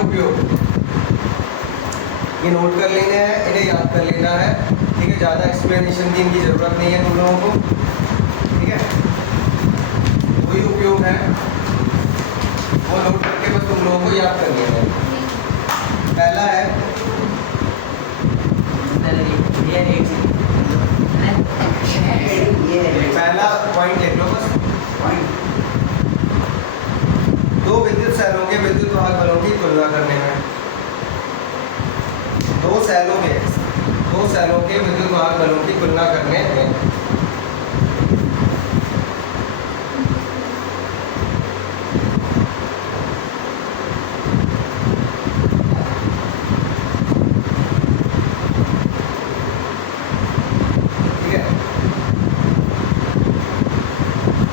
उपयोग, ये नोट कर लेने हैं, इन्हें याद कर लेना है, ठीक है। ज़्यादा एक्सप्लेनेशन की इनकी ज़रूरत नहीं है तुम लोगों को, ठीक है। वही उपयोग है, वो नोट करके बस तुम लोगों को याद कर लेना है। पहला है पहला पॉइंट लिख लो बस, दो विद्युत सेलों के विद्युत वाहक बलों की तुलना करने में, दो सेलों के विद्युत वाहक बलों की तुलना करने में। ठीक है,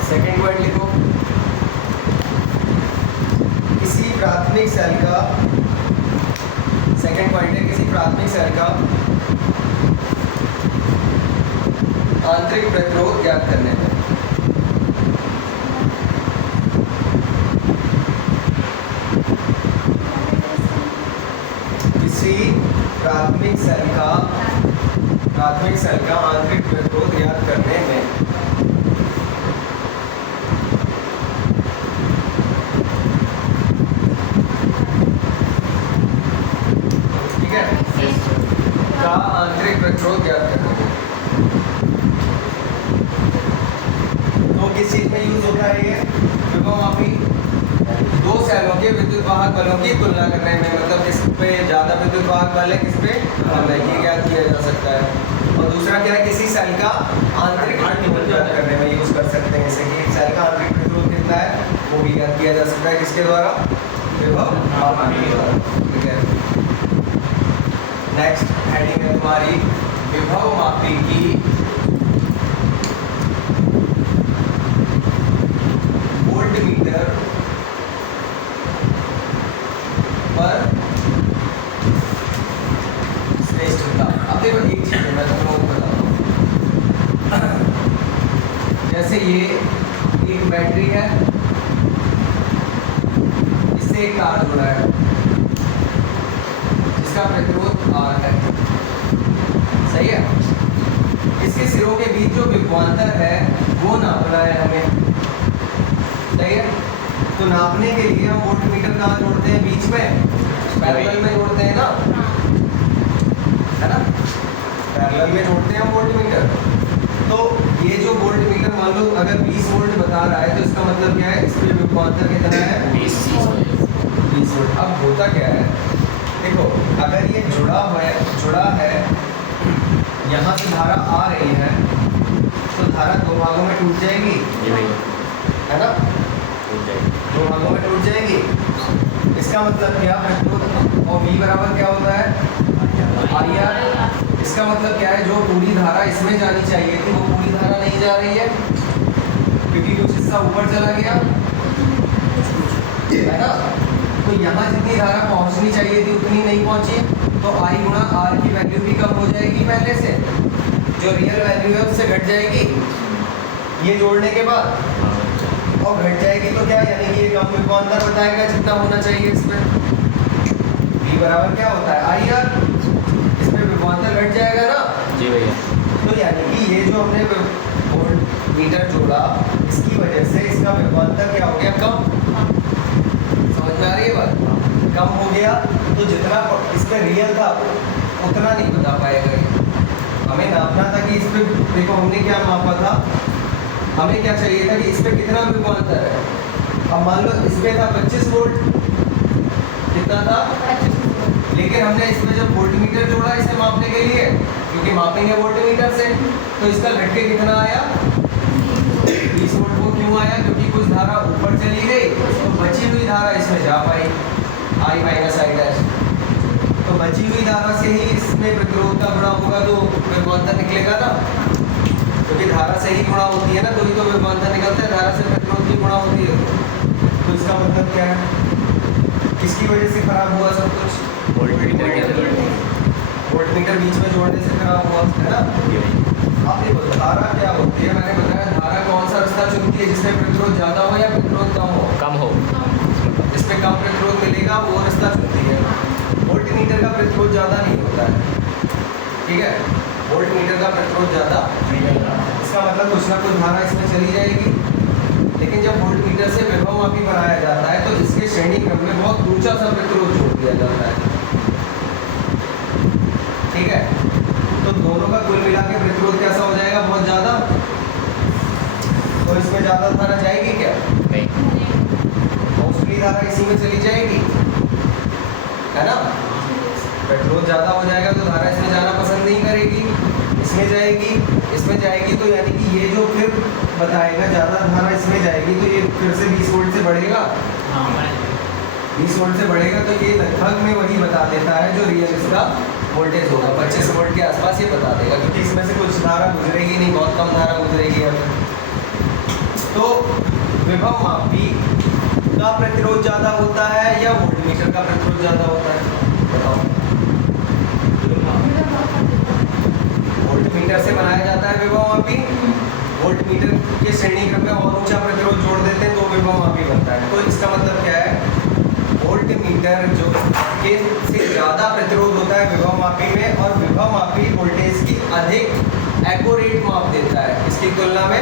सेकेंड पॉइंट लिखो, किसी प्राथमिक सेल का, सेकेंड पॉइंट है किसी प्राथमिक सेल का आंतरिक प्रतिरोध ज्ञात करने में। किसी प्राथमिक सेल का आंतरिक प्रतिरोध ज्ञात करने में। ठीक है, का आंतरिक प्रतिरोध ज्ञात करने में। तो किस चीज में यूज होता है ये विभवमापी? दो सेलों के विद्युत वाहक बलों की तुलना करने में, मतलब किस पे ज्यादा विद्युत वाहक बल है, किस पे कम है, ये ज्ञात किया जा सकता है। और दूसरा क्या है, किसी सेल का आंतरिक प्रतिरोध ज्ञात करने में यूज कर सकते हैं, जैसे कि सेल का आंतरिक प्रतिरोध कितना है वो भी ज्ञात किया जा सकता है, किसके द्वारा? विभवमापी के द्वारा। ठीक है, नेक्स्ट हेडिंग है तुम्हारी विभवमापी की वोल्टमीटर पर श्रेष्ठता। अब देखो एक चीज है, मैं तुम लोगों को बताता हूँ, जैसे ये एक बैटरी है, इससे एक तार जुड़ा है जिसका प्रतिरोध R है, सही है। इसके सिरों के बीच जो विभवांतर है वो नापना है हमें, सही है। तो नापने के लिए हम वोल्टमीटर कहाँ जोड़ते हैं? बीच में, पैरेलल में जोड़ते हैं ना, है ना, पैरेलल में जोड़ते हैं हम वोल्टमीटर। तो ये जो वोल्टमीटर मान लो अगर 20 वोल्ट बता रहा है, तो इसका मतलब क्या है, इसमें विभवांतर कितना है? 20 वोल्ट। अब होता क्या है, देखो अगर ये जुड़ा है, यहाँ से धारा आ रही है, तो धारा दो भागों में टूट जाएगी, है ना, दो भागों में टूट जाएगी। इसका मतलब क्या, प्रतिरोध और V बराबर क्या होता है? IR। इसका मतलब क्या है, जो पूरी धारा इसमें जानी चाहिए थी वो पूरी धारा नहीं जा रही है, क्योंकि कुछ हिस्सा ऊपर चला गया, है ना। तो यहाँ जितनी धारा पहुँचनी चाहिए थी उतनी नहीं पहुँची, तो I गुणा R की वैल्यू भी कम हो जाएगी पहले से, जो रियल वैल्यू है उससे घट जाएगी ये जोड़ने के बाद, और घट जाएगी तो क्या, यानी कि ये कम विभवांतर बताएगा जितना होना चाहिए इसमें। V बराबर क्या होता है? IR। इसमें विभवांतर घट जाएगा ना जी भैया। तो यानी कि ये जो हमने वोल्टमीटर जोड़ा, इसकी वजह से इसका विभवांतर क्या हो गया? कम। समझ में आ रही है बात? कम हो गया, तो जितना इसमें रियल था उतना नहीं बता पाएगा ये। हमें नापना था कि इस पे, देखो हमने क्या मापा था, हमें क्या चाहिए था कि इस पे कितना विभवांतर है। अब मान लो इस पे था 25 वोल्ट, कितना था? 25। लेकिन हमने इसमें जब वोल्टमीटर जोड़ा इसे मापने के लिए, क्योंकि मापेंगे वोल्टमीटर से, तो इसका घट के कितना आया? 20 वोल्ट। वो क्यों आया? क्योंकि कुछ धारा ऊपर चली गई, तो बची हुई धारा इसमें जा पाई, I माइनस I डैश। तो बची हुई धारा से ही इसमें प्रतिरोध का गुणा होगा, तो विभवांतर निकलेगा ना, क्योंकि धारा से ही गुणा होती है ना, तो ही तो विभवांतर निकलता है, धारा से प्रतिरोध की गुणा होती है। तो इसका मतलब क्या है, किसकी वजह से खराब हुआ सब कुछ? वोल्टमीटर बीच में जोड़ने से खराब हुआ, है ना। अब देखो धारा क्या होती है, मैंने बताया धारा कौन सा रास्ता चुनती है, जिसमें प्रतिरोध ज्यादा हो या प्रतिरोध कम हो? जिसमें कम प्रतिरोध मिलेगा वो रास्ता चुनती है। ठीक है, वोल्ट मीटर का प्रतिरोध ज़्यादा, इसका मतलब कुछ ना कुछ धारा इसमें चली जाएगी। लेकिन जब वोल्ट मीटर से विभव मापी बनाया जाता है तो इसके श्रेणी क्रम में बहुत ऊंचा सा प्रतिरोध जोड़ दिया जाता है। ठीक है, तो दोनों का कुल मिला के प्रतिरोध कैसा हो जाएगा, बहुत ज़्यादा। तो इसमें ज़्यादा धारा जाएगी क्या, मोस्टली धारा इसी में चली जाएगी, है ना। पेट्रोल ज़्यादा हो जाएगा तो धारा इसमें जाना पसंद नहीं करेगी, इसमें जाएगी, इसमें जाएगी। तो यानी कि ये जो फिर बताएगा ज़्यादा धारा इसमें जाएगी तो ये फिर से 20 वोल्ट से बढ़ेगा, 20 वोल्ट से बढ़ेगा। तो ये लगभग में वही बता देता है जो रियल इसका वोल्टेज होगा, 25 वोल्ट के आसपास ये बता देगा, क्योंकि इसमें से कुछ धारा गुजरेगी नहीं, बहुत कम धारा गुजरेगी। तो विभव मापी का प्रतिरोध ज़्यादा होता है या वोल्ट मीटर का प्रतिरोध ज़्यादा होता है, बताओ। वोल्ट मीटर से बनाया जाता है विभव मापी, वोल्ट मीटर के श्रेणी क्रम में और ऊंचा प्रतिरोध जोड़ देते हैं तो विभव मापी बनता है। तो इसका मतलब क्या है, वोल्ट मीटर जो के से ज़्यादा प्रतिरोध होता है विभव मापी में, और विभव मापी वोल्टेज की अधिक एक्यूरेट माप देता है इसकी तुलना में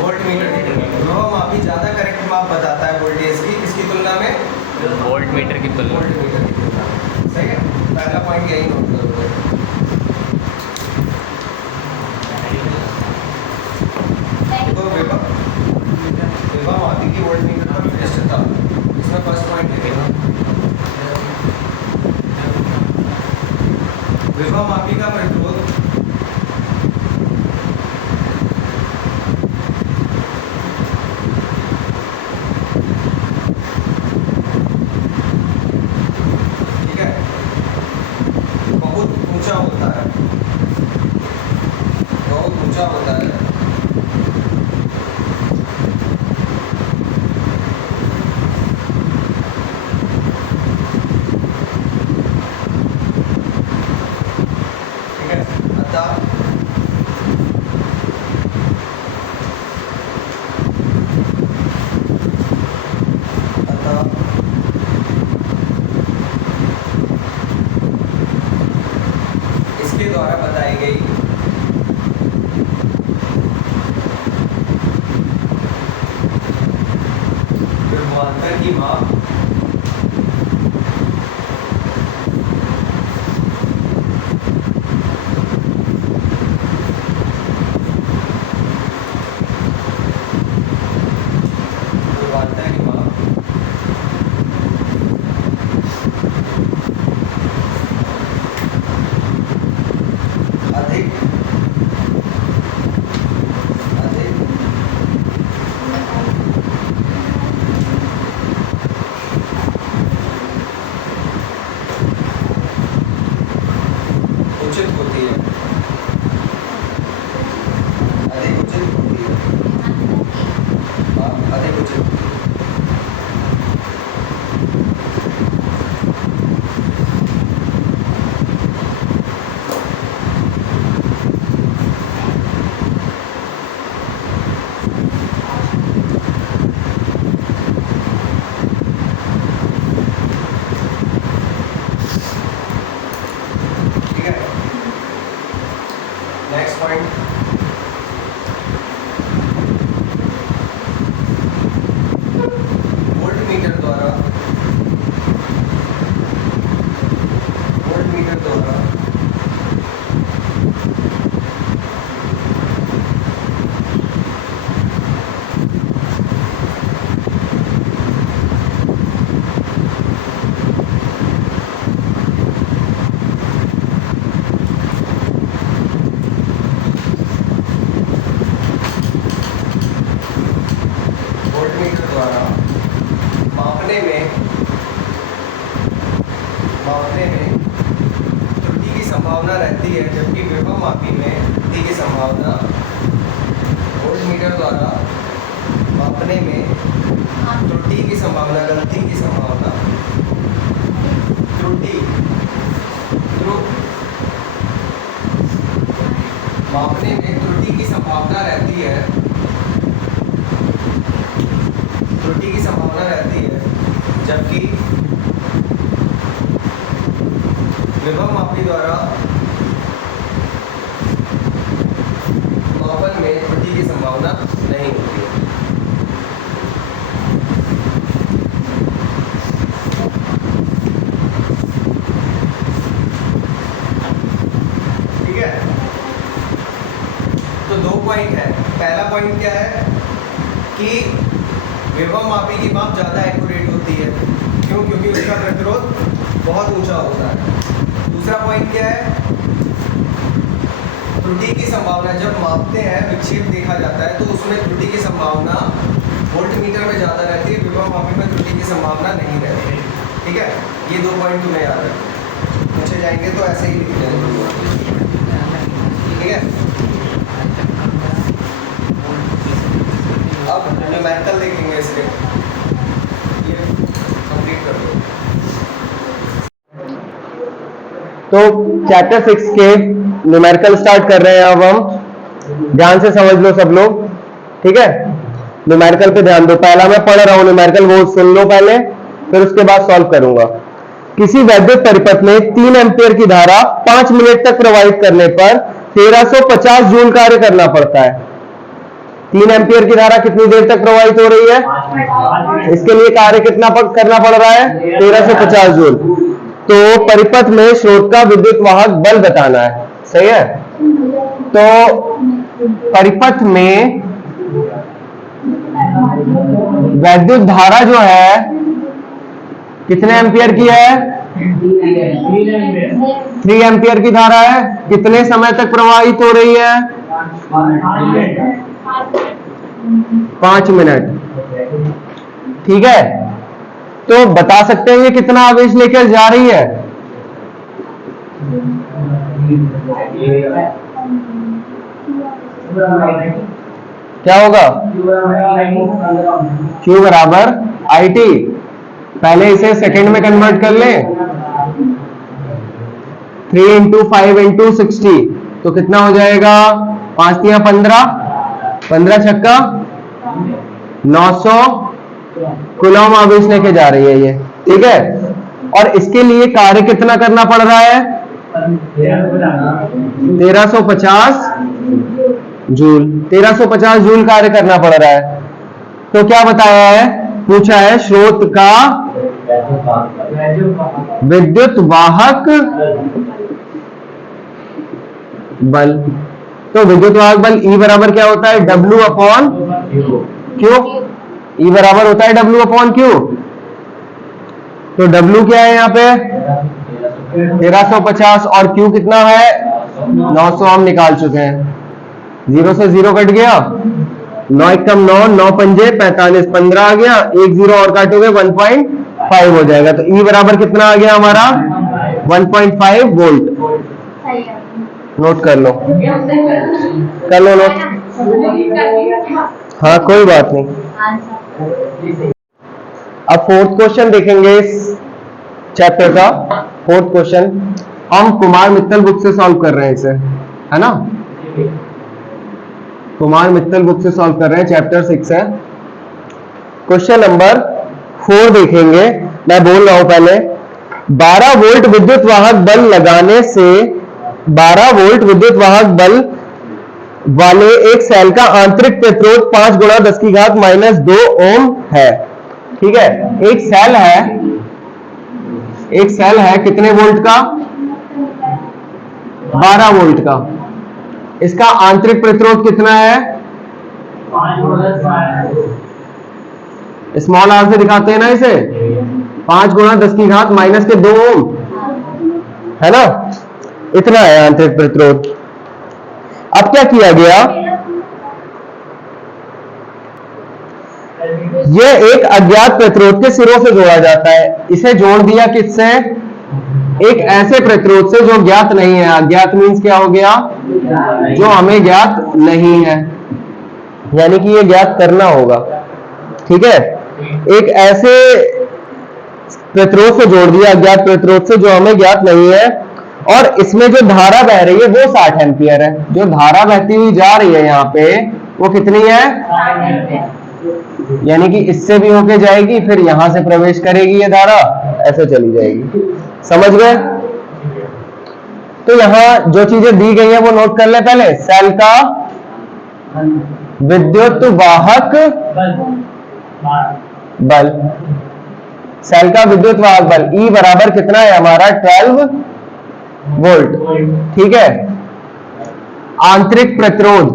वोल्ट मीटर की तुलना में। विभव मापी ज़्यादा करेक्ट माप बताता है वोल्टेज की, इसकी तुलना में वोल्ट मीटर की तुलना वोल्ट मीटर की तुलना में। सही है, पहला पॉइंट यही नोट करोगे। तो विभव मापी की वोल्ट मीटर पर विशिष्टता, इसमें फर्स्ट पॉइंट लिखेगा विभव मापी का प्रतिरोध होता है, ठीक है। अतः इसके द्वारा बताई गई विभवांतर की माप उचित होती है, अधिक उचित होती है, अधिक उचित होती है। नेक्स्ट पॉइंट, वोल्ट मीटर द्वारा मापने में त्रुटि की संभावना रहती है, जबकि विभव मापी में त्रुटि की संभावना, वोल्ट मीटर द्वारा मापने में त्रुटि की संभावना, गलती की संभावना, मापने में त्रुटि की संभावना रहती है, त्रुटि की संभावना रहती है, जबकि विभव मापी द्वारा पॉइंट क्या है कि विभव मापी की माप ज़्यादा एक्यूरेट होती है। क्यों? क्योंकि उसका प्रतिरोध बहुत ऊंचा होता है। दूसरा पॉइंट क्या है, त्रुटि की संभावना, जब मापते हैं विक्षेप देखा जाता है तो उसमें त्रुटि की संभावना वोल्टमीटर में ज़्यादा रहती है, विभव मापी में त्रुटि की संभावना नहीं रहती। ठीक है, ये 2 पॉइंट तुम्हें याद रखना। पूछे जाएंगे तो ऐसे ही लिखते हैं। ठीक है, अब न्यूमेरिकल देखेंगे इसके, ये कंप्लीट कर दो। तो चैप्टर 6 के न्यूमेरिकल स्टार्ट कर रहे हैं अब हम। ध्यान से समझ लो सब लोग, ठीक है। न्यूमेरिकल पे ध्यान दो। पहला मैं पढ़ रहा हूं न्यूमेरिकल, वो सुन लो पहले, फिर उसके बाद सॉल्व करूंगा। किसी वैद्युत परिपथ में 3 एम्पियर की धारा 5 मिनट तक प्रवाहित करने पर 1350 जूल कार्य करना पड़ता है। 3 एम्पियर की धारा कितनी देर तक प्रवाहित हो रही है? इसके लिए कार्य कितना करना पड़ रहा है? 1350 जूल। तो परिपथ में स्रोत का विद्युत वाहक बल बताना है, सही है। तो परिपथ में वैद्युत धारा जो है कितने एम्पियर की है? 3 एम्पियर की धारा है। कितने समय तक प्रवाहित हो रही है? 5 मिनट। ठीक है, तो बता सकते हैं ये कितना आवेश लेकर जा रही है? क्या होगा? Q बराबर IT। पहले इसे सेकंड में कन्वर्ट कर ले। 3 इंटू 5 इंटू 60 तो कितना हो जाएगा? 5 तिया 15, 15 छक्का 900 कूलम आवेश लेके जा रही है ये। ठीक है, और इसके लिए कार्य कितना करना पड़ रहा है? 1350 जूल। 1350 जूल कार्य करना पड़ रहा है। तो क्या बताया है? पूछा है स्रोत का विद्युत वाहक बल। तो विद्युत वाहक बल E बराबर क्या होता है? W upon Q। E बराबर होता है W अपॉन Q। तो W क्या है यहाँ पे? 1350 और Q कितना है? 900 हम निकाल चुके हैं। 0 से 0 कट गया, 9 एकम 9, 9 पंजे 45, 15 आ गया, 1 0 और काटोगे 1.5 हो जाएगा। तो E बराबर कितना आ गया हमारा? 1.5 वोल्ट। नोट कर लो, कर लो नोट। हाँ कोई बात नहीं। अब 4th क्वेश्चन देखेंगे इस चैप्टर का। 4th क्वेश्चन हम कुमार मित्तल बुक से सॉल्व कर रहे हैं इसे, है ना। कुमार मित्तल बुक से सॉल्व कर रहे हैं, चैप्टर 6 है। क्वेश्चन नंबर 4 देखेंगे। मैं बोल रहा हूं पहले। 12 वोल्ट विद्युत वाहक बल लगाने से 12 वोल्ट विद्युत वाहक बल वाले एक सेल का आंतरिक प्रतिरोध 5 गुणा 10 की घात -2 ओम है। ठीक है, एक सेल है कितने वोल्ट का? 12 वोल्ट का। इसका आंतरिक प्रतिरोध कितना है? स्मॉल आर से दिखाते हैं ना इसे। 5 गुणा 10 की घात -2 ओम, है ना। इतना है आंतरिक प्रतिरोध। अब क्या किया गया? यह एक अज्ञात प्रतिरोध के सिरों से जोड़ा जाता है। इसे जोड़ दिया किससे? एक ऐसे प्रतिरोध से जो ज्ञात नहीं है। अज्ञात मीन्स क्या हो गया? जो हमें ज्ञात नहीं है, यानी कि ये ज्ञात करना होगा। ठीक है, एक ऐसे प्रतिरोध से जोड़ दिया, अज्ञात प्रतिरोध से जो हमें ज्ञात नहीं है, और इसमें जो धारा बह रही है वो 60 एम्पियर है। जो धारा बहती हुई जा रही है यहाँ पे वो कितनी है? यानी कि इससे भी होके जाएगी, फिर यहां से प्रवेश करेगी ये धारा, ऐसे चली जाएगी। समझ गए? तो यहां जो चीजें दी गई हैं वो नोट कर ले पहले। सेल का विद्युत वाहक बल, सेल का विद्युत वाहक बल E बराबर कितना है हमारा? 12 वोल्ट। ठीक है, आंतरिक प्रतिरोध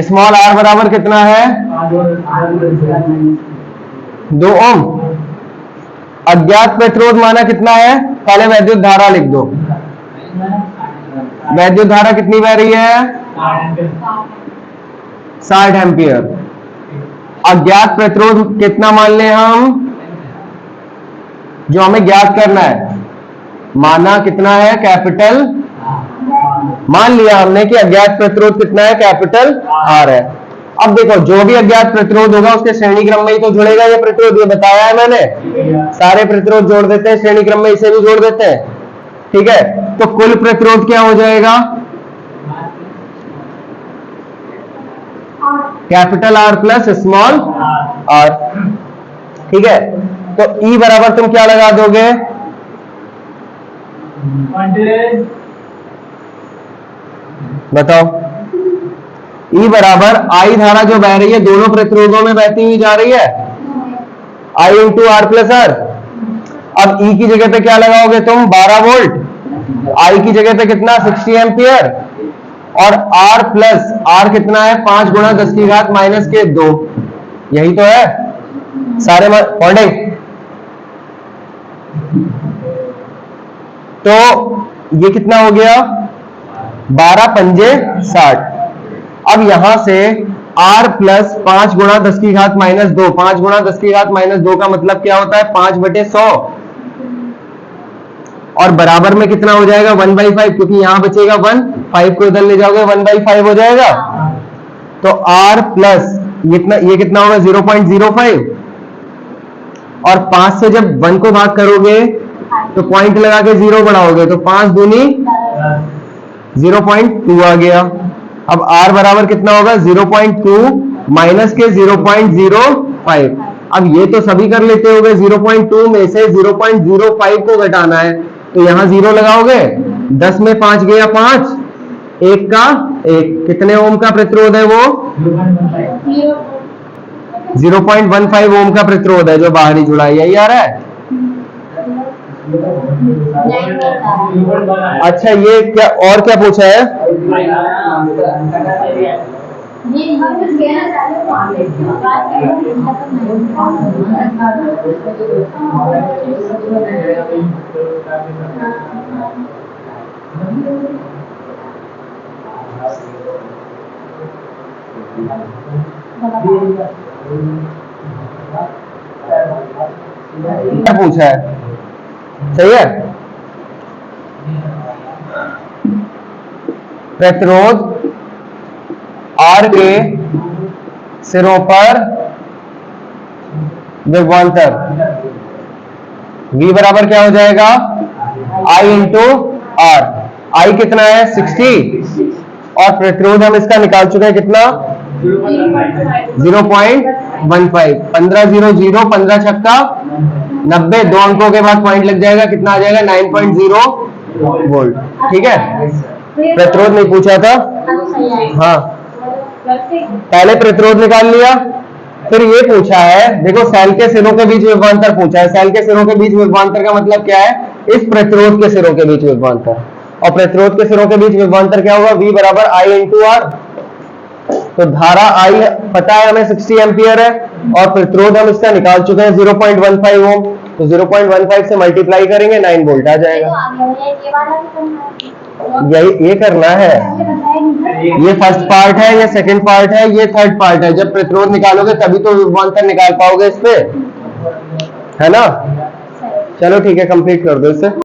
स्मॉल आर बराबर कितना है? 2 ओम। अज्ञात प्रतिरोध माना कितना है? पहले वैद्युत धारा लिख दो। वैद्युत धारा कितनी बह रही है? 60 एम्पियर। अज्ञात प्रतिरोध कितना मान लें हम? जो हमें ज्ञात करना है, माना कितना है? कैपिटल। मान लिया हमने कि अज्ञात प्रतिरोध कितना है? कैपिटल आर है। अब देखो, जो भी अज्ञात प्रतिरोध होगा उसके श्रेणी क्रम में ही तो जुड़ेगा ये प्रतिरोध, ये बताया है मैंने। सारे प्रतिरोध जोड़ देते हैं श्रेणी क्रम में, इसे भी जोड़ देते हैं, ठीक है। तो कुल प्रतिरोध क्या हो जाएगा? Capital R plus small R, ठीक है। तो ई बराबर तुम क्या लगा दोगे? बताओ। ई बराबर आई धारा जो बह रही है दोनों प्रतिरोधों में बहती हुई जा रही है, आई इंटू आर प्लस आर। अब ई की जगह पे क्या लगाओगे तुम? 12 वोल्ट। आई की जगह पे कितना? 60 एम्पियर। और आर प्लस आर कितना है? 5 गुणा 10 की घात माइनस के 2। यही तो है सारे पॉइंटिंग। तो ये कितना हो गया? 12 पंजे 60। अब यहां से R प्लस 5 गुणा 10 की घात माइनस 2, 5 गुणा 10 की घात माइनस 2 का मतलब क्या होता है? 5/100। और बराबर में कितना हो जाएगा? 1/5, क्योंकि यहां बचेगा 1, 5 को इधर ले जाओगे 1/5 हो जाएगा। तो R प्लस ये कितना होगा? 0.05। और 5 से जब 1 को भाग करोगे तो पॉइंट लगा के 0 बढ़ाओगे तो 5 दूनी 0.2 आ गया। अब R बराबर कितना होगा? 0.2 माइनस के 0.05। अब ये तो सभी कर लेते होगे, 0.2 में से 0.05 को घटाना है तो यहां 0 लगाओगे। 10 में 5 गया 5, 1 का 1। कितने ओम का प्रतिरोध है वो? 0.15 ओम का प्रतिरोध है जो बाहरी जुड़ा है। यही आ रहा है। अच्छा, ये क्या और क्या पूछा है? क्या पूछा है? सही है। प्रतिरोध R के सिरों पर विभवांतर V बराबर क्या हो जाएगा? I into R। I कितना है? 60। और प्रतिरोध हम इसका निकाल चुके हैं कितना? 0.15। 15 0 0, 15 छक्का 90, 2 अंकों के बाद पॉइंट लग जाएगा। कितना आ जाएगा? 9.0 वोल्ट, ठीक है। प्रतिरोध नहीं पूछा था। हाँ, पहले प्रतिरोध निकाल लिया, फिर ये पूछा है, देखो सेल के सिरों के बीच विभवांतर पूछा है। सेल के सिरों के बीच विभवांतर का मतलब क्या है? इस प्रतिरोध के सिरों के बीच विभवांतर। और प्रतिरोध के सिरों के बीच विभवांतर क्या होगा? V बराबर I इंटू आर। तो धारा I पता है हमें 60 एम्पियर है और प्रतिरोध हम इसका निकाल चुके हैं 0.15 ओम। तो 0.15 से मल्टीप्लाई करेंगे 9 वोल्ट आ जाएगा। यही ये करना है। ये फर्स्ट पार्ट है, ये सेकंड पार्ट है, ये थर्ड पार्ट है। जब प्रतिरोध निकालोगे तभी तो विभवांतर निकाल पाओगे इस पे, है ना। चलो ठीक है, कंप्लीट कर दो इसे।